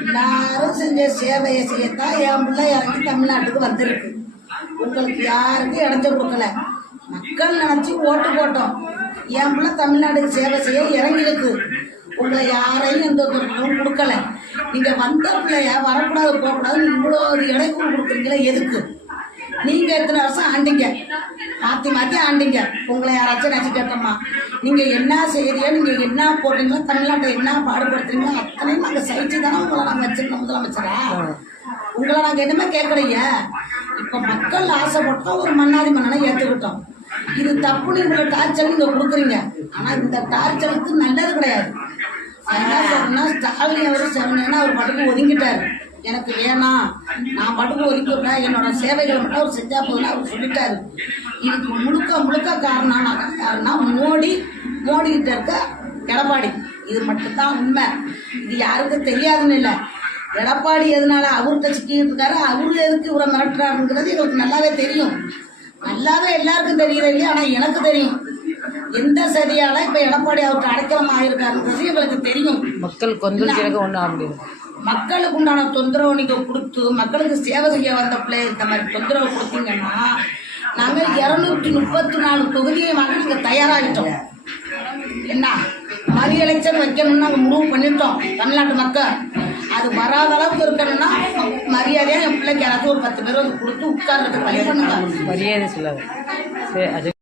எல்லாரும் செஞ்ச சேவையை செய்யத்தான் என் பிள்ளை இறங்கி தமிழ்நாட்டுக்கு வந்திருக்கு. உங்களுக்கு யாருக்கும் இடைஞ்சல் கொடுக்கல. மக்கள் நினைச்சு ஓட்டு போட்டோம். என் பிள்ளை தமிழ்நாட்டுக்கு சேவை செய்ய இறங்கிருக்கு. உங்களை யாரையும் எந்த தொழிலும் கொடுக்கல. நீங்க வந்த பிள்ளைய வரக்கூடாது போகக்கூடாது இவ்வளோ இடைக்கூறு கொடுக்குறீங்களா? எதுக்கு? நீங்க எத்தனை வருஷம் ஆண்டிங்க, மாற்றி மாற்றி ஆண்டிங்க. உங்களை யாராச்சும் நினச்சி கேட்டோமா? நீங்க என்ன செய்யறியோ, நீங்க என்ன போடுறீங்களோ, தமிழ்நாட்டை என்ன பாடுபடுத்துறீங்களோ அத்தனையும் நாங்கள் சகிச்சு தானே உங்களை நாங்கள் வச்சிருக்கோம் முதலமைச்சரா. உங்களை நாங்கள் என்னமே கேட்கலைங்க. இப்போ மக்கள் ஆசைப்பட்டோம், ஒரு மன்னாதி மன்னனை ஏற்றுக்கிட்டோம். இது தப்புன்னு உங்களை டார்ச்சர் நீங்க கொடுக்குறீங்க. ஆனால் இந்த டார்ச்சருக்கு நல்லது கிடையாது. என்ன சொல்றேன்னா, ஸ்டாலின் அவர் சொன்னா அவர் படுக்கு ஒதுங்கிட்டாரு. எனக்கு வேணாம், நான் படுக்கு ஒதுக்கிவிட்டா என்னோட சேவைகளை மட்டும் அவர் செஞ்சா போதுன்னு அவர் சொல்லிட்டாரு. இதுக்கு முழுக்க முழுக்க காரணம் மோடிக்கிட்ட இருக்க எடப்பாடி. இது மட்டும்தான் உண்மை. இது யாருக்கும் தெரியாதுன்னு இல்லை. எடப்பாடி எதனால அவர்கிட்ட சிக்கிட்டு இருக்காரு, அவரு எதுக்கு இவரை மிரட்டுறாருங்கிறது எங்களுக்கு நல்லாவே தெரியும். நல்லாவே எல்லாருக்கும் தெரியல இல்லையா? ஆனால் எனக்கு தெரியும் எந்த சரியால இப்ப எடப்பாடி அவருக்கு அடைக்கலம் ஆயிருக்காருன்றது எங்களுக்கு தெரியும். மக்களுக்கு உண்டான தொந்தரவு நீங்க கொடுத்து மக்களுக்கு சேவை செய்ய வந்த பிள்ளை இந்த மாதிரி தொந்தரவு கொடுத்தீங்கன்னா நாங்கள் 234 தொகுதியை வாங்க நாங்க தயாராகிட்டோம். என்ன மறு எலெக்ஷன் வைக்கணும்னு நாங்கள் முடிவு பண்ணிட்டோம். தமிழ்நாட்டு மக்கள் அது வராத அளவுக்கு இருக்கணும்னா மரியாதையா என் பிள்ளைக்கு யாராவது ஒரு 10 பேர் வந்து கொடுத்து உட்கார்றதுக்கு வழி பண்ணுங்க. மரியாதை சொல்லாது.